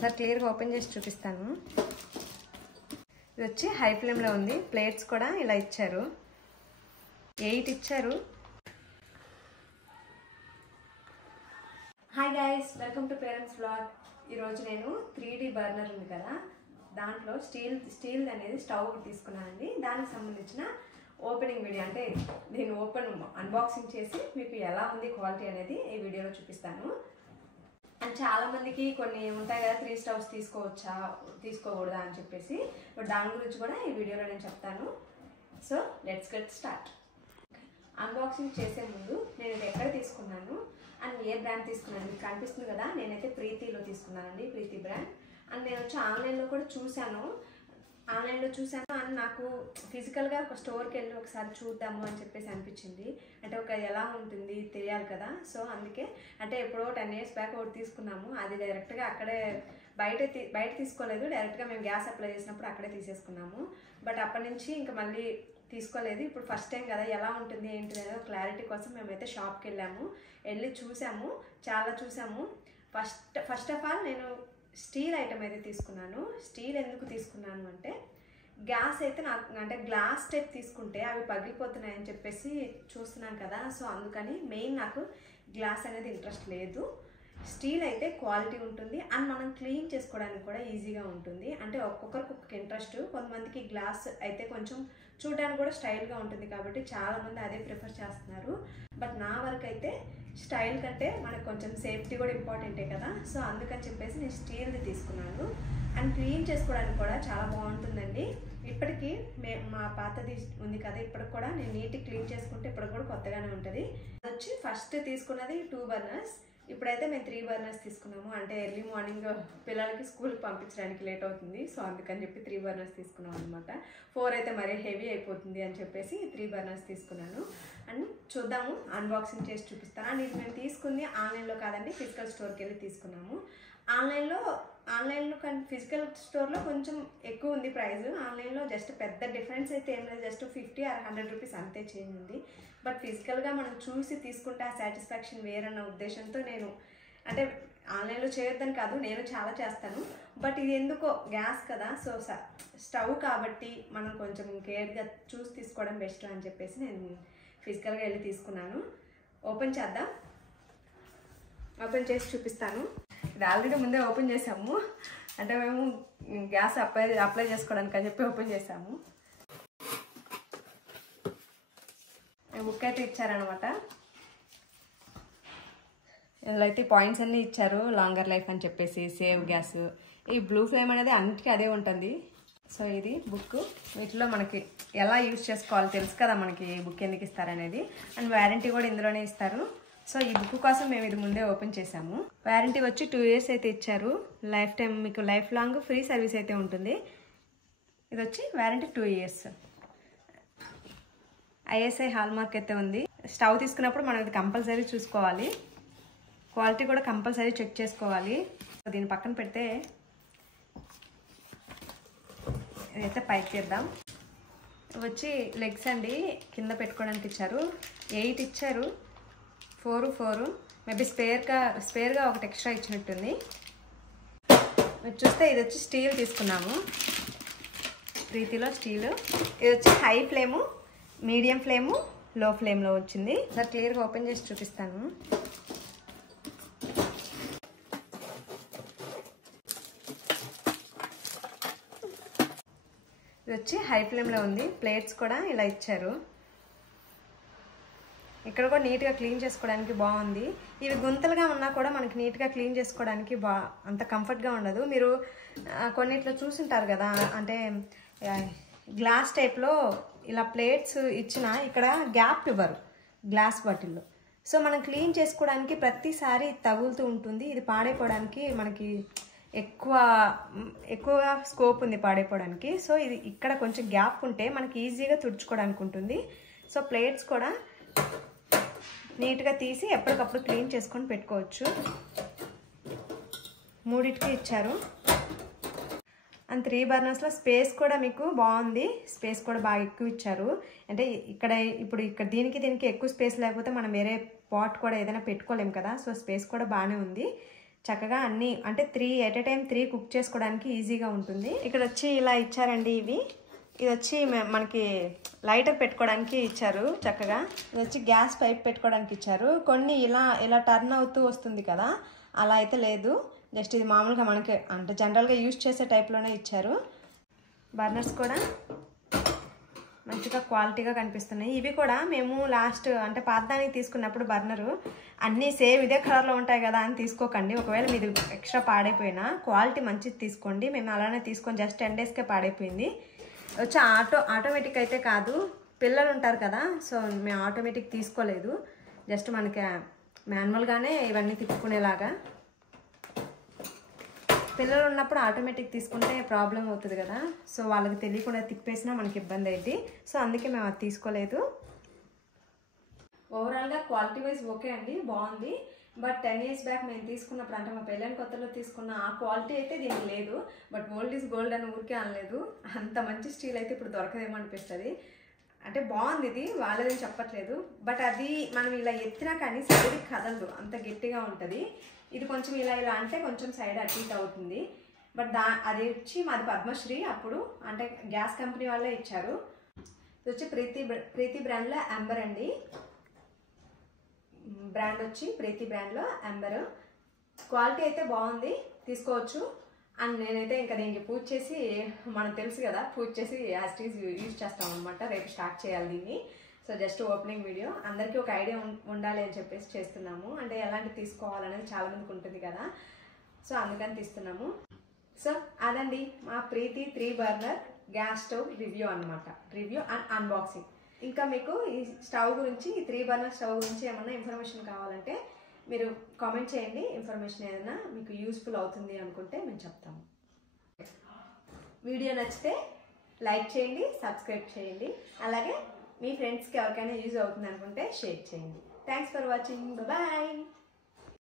Sir క్లియర్గా open చేసి చూపిస్తాను. ఇది వచ్చి హై ఫ్లేమ్లో ఉంది. ప్లేట్స్ కూడా ఇలా ఇచ్చారు, 8 ఇచ్చారు. Hi guys, welcome to parents vlog. ఈరోజు నేను 3D బర్నర్ ఉంది కదా, దాంట్లో స్టీల్ అనేది స్టవ్ తీసుకున్నానండి. దానికి సంబంధించిన ఓపెనింగ్ వీడియో, అంటే నేను అన్బాక్సింగ్ చేసి మీకు ఎలా ఉంది క్వాలిటీ అనేది ఈ వీడియోలో చూపిస్తాను. అండ్ చాలామందికి కొన్ని ఉంటాయి కదా, 3 స్టవ్స్ తీసుకోవచ్చా తీసుకోకూడదా అని చెప్పేసి, బట్ దాని గురించి కూడా ఈ వీడియోలో నేను చెప్తాను. So let's get start. Unboxing చేసే ముందు నేను ఇది ఎక్కడ తీసుకున్నాను అండ్ ఏ బ్రాండ్ తీసుకున్నాను మీకు కనిపిస్తుంది కదా, నేనైతే ప్రీతిలో తీసుకున్నానండి, ప్రీతి బ్రాండ్. అండ్ నేను వచ్చి ఆన్లైన్లో కూడా చూశాను అండ్ నాకు ఫిజికల్గా ఒక స్టోర్కి వెళ్ళి ఒకసారి చూద్దాము అని చెప్పేసి అనిపించింది. అంటే ఎలా ఉంటుంది తెలియాలి కదా, సో అందుకే అంటే ఎప్పుడో 10 years బ్యాక్ ఒకటి తీసుకున్నాము. అది డైరెక్ట్గా అక్కడే బయట తీసుకోలేదు, డైరెక్ట్గా మేము గ్యాస్ అప్లై చేసినప్పుడు అక్కడే తీసేసుకున్నాము. బట్ అప్పటి నుంచి ఇంకా మళ్ళీ తీసుకోలేదు. ఇప్పుడు ఫస్ట్ టైం కదా, ఎలా ఉంటుంది ఏంటి అనేది క్లారిటీ కోసం మేమైతే షాప్కి వెళ్ళి చూసాము. ఫస్ట్ ఆఫ్ ఆల్ నేను స్టీల్ ఐటమ్ అయితే తీసుకున్నాను. స్టీల్ ఎందుకు తీసుకున్నాను అంటే, గ్యాస్ అయితే నాకు అంటే గ్లాస్ టైప్ తీసుకుంటే అవి పగిలిపోతున్నాయని చెప్పేసి చూస్తున్నాను కదా, సో అందుకని మెయిన్ నాకు గ్లాస్ అనేది ఇంట్రెస్ట్ లేదు. స్టీల్ అయితే క్వాలిటీ ఉంటుంది అండ్ మనం క్లీన్ చేసుకోవడానికి కూడా ఈజీగా ఉంటుంది. అంటే ఒక్కొక్కరికి ఒక్కొక్క ఇంట్రెస్ట్. కొంతమందికి గ్లాస్ అయితే కొంచెం చూడడానికి కూడా స్టైల్గా ఉంటుంది కాబట్టి చాలామంది అదే ప్రిఫర్ చేస్తున్నారు. బట్ నా వరకు అయితే స్టైల్ కంటే మనకు కొంచెం సేఫ్టీ కూడా ఇంపార్టెంటే కదా, సో అందుకని చెప్పేసి నేను స్టీల్ది తీసుకున్నాను. అండ్ క్లీన్ చేసుకోవడానికి కూడా చాలా బాగుంటుందండి. ఇప్పటికీ మా పాతది ఉంది కదా, ఇప్పటికి కూడా నేను నీట్గా క్లీన్ చేసుకుంటే ఇప్పటికి కూడా కొత్తగానే ఉంటుంది. అది వచ్చి ఫస్ట్ తీసుకున్నది 2 బర్నర్స్. ఇప్పుడైతే మేము 3 బర్నర్స్ తీసుకున్నాము. అంటే ఎర్లీ మార్నింగ్ పిల్లలకి స్కూల్కి పంపించడానికి లేట్ అవుతుంది, సో అందుకని చెప్పి 3 బర్నర్స్ తీసుకున్నాం అనమాట. 4 అయితే మరీ హెవీ అయిపోతుంది అని చెప్పేసి 3 బర్నర్స్ తీసుకున్నాను. అండ్ చూద్దాము, అన్బాక్సింగ్ చేసి చూపిస్తాను. అండ్ ఇది మేము తీసుకుంది ఆన్లైన్లో కాదండి, ఫిజికల్ స్టోర్కి వెళ్ళి తీసుకున్నాము. ఆన్లైన్లో కానీ ఫిజికల్ స్టోర్లో కొంచెం ఎక్కువ ఉంది ప్రైస్. ఆన్లైన్లో జస్ట్ పెద్ద డిఫరెన్స్ అయితే ఏం లేదు, జస్ట్ 50 or 100 రూపీస్ అంతే చేంజ్ ఉంది. బట్ ఫిజికల్గా మనం చూసి తీసుకుంటే ఆ సాటిస్ఫాక్షన్ వేరన్న ఉద్దేశంతో నేను, అంటే ఆన్లైన్లో చేయొద్దని కాదు, నేను చాలా చేస్తాను. బట్ ఇది ఎందుకో గ్యాస్ కదా, సో స్టవ్ కాబట్టి మనం కొంచెం కేర్గా చూసి తీసుకోవడం బెస్ట్ అని చెప్పేసి నేను ఫిజికల్గా వెళ్ళి తీసుకున్నాను. ఓపెన్ చేద్దాం, ఓపెన్ చేసి చూపిస్తాను. ఇది ఆల్రెడీ ముందే ఓపెన్ చేసాము, అంటే మేము గ్యాస్ అప్లై చేసుకోవడానికి అని చెప్పి ఓపెన్ చేసాము. బుక్ అయితే ఇచ్చారనమాట. ఇందులో అయితే పాయింట్స్ అన్నీ ఇచ్చారు, లాంగర్ లైఫ్ అని చెప్పేసి, సేవ్ గ్యాస్. ఈ బ్లూ ఫ్లేమ్ అనేది అన్నిటికీ అదే ఉంటుంది. సో ఇది బుక్, వీటిలో మనకి ఎలా యూజ్ చేసుకోవాలో తెలుసు కదా మనకి బుక్ ఎందుకు ఇస్తారనేది. అండ్ వారంటీ కూడా ఇందులోనే ఇస్తారు. సో ఈ బుక్ కోసం మేము ఇది ముందే ఓపెన్ చేసాము. వారంటీ వచ్చి 2 years అయితే ఇచ్చారు. లైఫ్ టైం మీకు లైఫ్ లాంగ్ ఫ్రీ సర్వీస్ అయితే ఉంటుంది. ఇది వచ్చి warranty 2 years. ISI hall mark అయితే ఉంది. స్టవ్ తీసుకున్నప్పుడు మనం ఇది కంపల్సరీ చూసుకోవాలి, క్వాలిటీ కూడా కంపల్సరీ చెక్ చేసుకోవాలి. దీని పక్కన పెడితే ఇదైతే పైకి తీద్దాం. వచ్చి లెగ్స్ అండి, కింద పెట్టుకోవడానికి ఇచ్చారు. 8 ఇచ్చారు, 4 మేబీ స్పేర్గా ఒకటి ఎక్స్ట్రా ఇచ్చినట్టుంది. మీరు చూస్తే ఇది వచ్చి స్టీల్ తీసుకున్నాము, ప్రీతిలో స్టీల్. ఇది వచ్చి హై ఫ్లేము, మీడియం ఫ్లేము, లో ఫ్లేమ్లో వచ్చింది. సార్ క్లియర్గా ఓపెన్ చేసి చూపిస్తాను. ఇది వచ్చి హై ఫ్లేమ్లో ఉంది. ప్లేట్స్ కూడా ఇలా ఇచ్చారు. ఇక్కడ కూడా నీట్గా క్లీన్ చేసుకోవడానికి బాగుంది. ఇవి గుంతలుగా ఉన్నా కూడా మనకి నీట్గా క్లీన్ చేసుకోవడానికి అంత కంఫర్ట్గా ఉండదు. మీరు కొన్నిట్లో చూసుంటారు కదా, అంటే గ్లాస్ టైప్లో ఇలా ప్లేట్స్ ఇచ్చిన ఇక్కడ గ్యాప్ ఇవ్వరు గ్లాస్ బాటిల్లో. సో మనం క్లీన్ చేసుకోవడానికి ప్రతిసారి తగులుతూ ఉంటుంది. ఇది పాడైపోవడానికి మనకి ఎక్కువ స్కోప్ ఉంది పాడైపోవడానికి. సో ఇది ఇక్కడ కొంచెం గ్యాప్ ఉంటే మనకి ఈజీగా తుడుచుకోవడానికి ఉంటుంది. సో ప్లేట్స్ కూడా నీట్గా తీసి ఎప్పటికప్పుడు క్లీన్ చేసుకొని పెట్టుకోవచ్చు. 3 ఇచ్చారు. అండ్ 3 బర్నర్స్లో స్పేస్ కూడా మీకు బాగుంది, స్పేస్ కూడా బాగా ఎక్కువ ఇచ్చారు. అంటే ఇప్పుడు దీనికి ఎక్కువ స్పేస్ లేకపోతే మనం వేరే పాట్ కూడా ఏదైనా పెట్టుకోలేము కదా, సో స్పేస్ కూడా బాగానే ఉంది. చక్కగా అన్నీ అంటే 3 ఎట్ ఎ టైం 3 కుక్ చేసుకోవడానికి ఈజీగా ఉంటుంది. ఇక్కడ వచ్చి ఇలా ఇచ్చారండి. ఇది వచ్చి మనకి లైటర్ పెట్టుకోవడానికి ఇచ్చారు చక్కగా. ఇది వచ్చి గ్యాస్ పైప్ పెట్టుకోవడానికి ఇచ్చారు. కొన్ని ఇలా టర్న్ అవుతూ వస్తుంది కదా, అలా అయితే లేదు. జస్ట్ ఇది మామూలుగా మనకి అంటే జనరల్గా యూజ్ చేసే టైప్లోనే ఇచ్చారు. బర్నర్స్ కూడా మంచిగా క్వాలిటీగా కనిపిస్తున్నాయి. ఇవి కూడా మేము లాస్ట్ అంటే పాతదానికి తీసుకున్నప్పుడు బర్నరు అన్నీ సేమ్ ఇదే కలర్లో ఉంటాయి కదా అని తీసుకోకండి. ఒకవేళ మీది ఎక్స్ట్రా పాడైపోయినా క్వాలిటీ మంచిది తీసుకోండి. మేము అలానే తీసుకొని జస్ట్ 10 డేస్కే పాడైపోయింది. వచ్చి ఆటోమేటిక్ అయితే కాదు, పిల్లలు ఉంటారు కదా, సో మేము ఆటోమేటిక్ తీసుకోలేదు. జస్ట్ మనకి మాన్యువల్గానే ఇవన్నీ తిప్పుకునేలాగా. పిల్లలు ఉన్నప్పుడు ఆటోమేటిక్ తీసుకుంటే ప్రాబ్లం అవుతుంది కదా, సో వాళ్ళకి తెలియకుండా తిప్పేసినా మనకి ఇబ్బంది అయింది. సో అందుకే మేము అది తీసుకోలేదు. ఓవరాల్గా క్వాలిటీ వైజ్ ఓకే అండి, బాగుంది. బట్ 10 years బ్యాక్ మేము తీసుకున్నప్పుడు అంటే మా పెళ్ళైన కొత్తలో తీసుకున్న ఆ క్వాలిటీ అయితే దీనికి లేదు. బట్ ఓల్డ్ ఈజ్ గోల్డ్ అని ఊరికే అనలేదు. అంత మంచి స్టీల్ అయితే ఇప్పుడు దొరకదేమో అనిపిస్తుంది. అంటే బాగుంది, ఇది వాళ్ళదని చెప్పట్లేదు. బట్ అది మనం ఇలా ఎత్తినా కానీ సైడ్కి కదలదు, అంత గట్టిగా ఉంటుంది. ఇది కొంచెం ఇలా అంటే కొంచెం సైడ్ అటు ఇటు అవుతుంది. బట్ అది వచ్చి మాది పద్మశ్రీ అప్పుడు అంటే గ్యాస్ కంపెనీ వాళ్ళే ఇచ్చారు. ఇది వచ్చి ప్రీతి బ్రాండ్లో అంబర్ అండి. బ్రాండ్ వచ్చి ప్రీతి బ్రాండ్లో అంబర్. క్వాలిటీ అయితే బాగుంది, తీసుకోవచ్చు. అండ్ నేనైతే ఇంకా దీనికి పూజ చేసి, మనకు తెలుసు కదా పూజ చేసి యాజ్ ఈజ్ యూజ్ చేస్తాం అనమాట. రేపు స్టార్ట్ చేయాలి దీన్ని. సో జస్ట్ ఓపెనింగ్ వీడియో, అందరికీ ఒక ఐడియా ఉండాలి అని చెప్పేసి చేస్తున్నాము. అంటే ఎలాంటి తీసుకోవాలనేది చాలామందికి ఉంటుంది కదా, సో అందుకని తీస్తున్నాము. సో అదండి మా ప్రీతి 3 బర్నర్ గ్యాస్ స్టవ్ రివ్యూ అనమాట. Review and unboxing. ఇంకా మీకు ఈ స్టవ్ గురించి, ఈ 3 బర్నర్ స్టవ్ గురించి ఏమన్నా ఇన్ఫర్మేషన్ కావాలంటే మీరు కామెంట్ చేయండి. ఇన్ఫర్మేషన్ ఏదైనా మీకు యూస్ఫుల్ అవుతుంది అనుకుంటే మేము చెప్తాము. వీడియో నచ్చితే లైక్ చేయండి, సబ్స్క్రైబ్ చేయండి. అలాగే మీ ఫ్రెండ్స్కి ఎవరికైనా యూజ్ అవుతుంది అనుకుంటే షేర్ చేయండి. Thanks for watching. బాయ్.